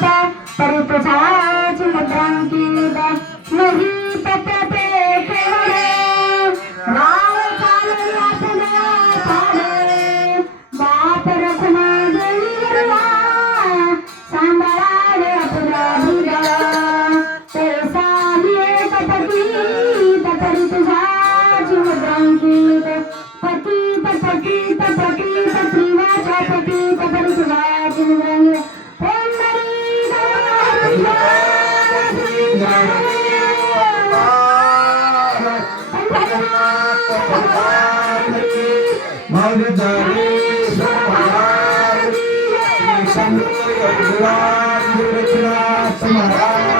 होता तरी तुझ्याच मुद्रांकिनी बस नाही पटते खेळणे वाव चालली आसना चालणे बाप रखना गेला सांभाळावे आपला भुजा. पैसा दिये पती तरी तुझ्याच पती पती महाराज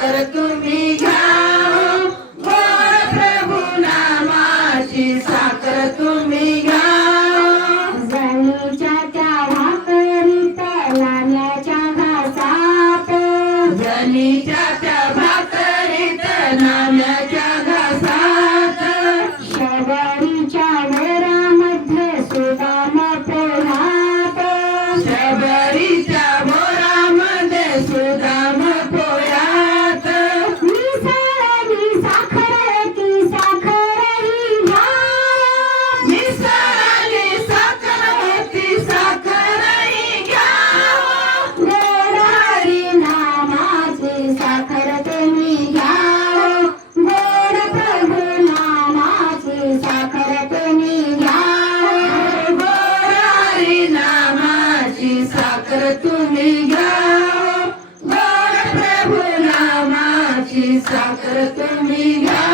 kar tumi प्रभू साखर तुम्ही घ्या.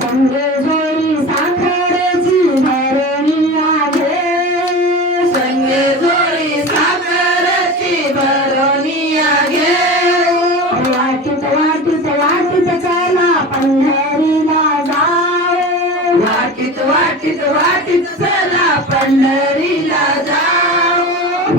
संग जोडी साखरची भरणी आहे. संग जोडी साखरची भरणी वाटत वाटत वाटत चला पंढरीला जाओ वाटत वाटत वाटत पंढरीला जाओ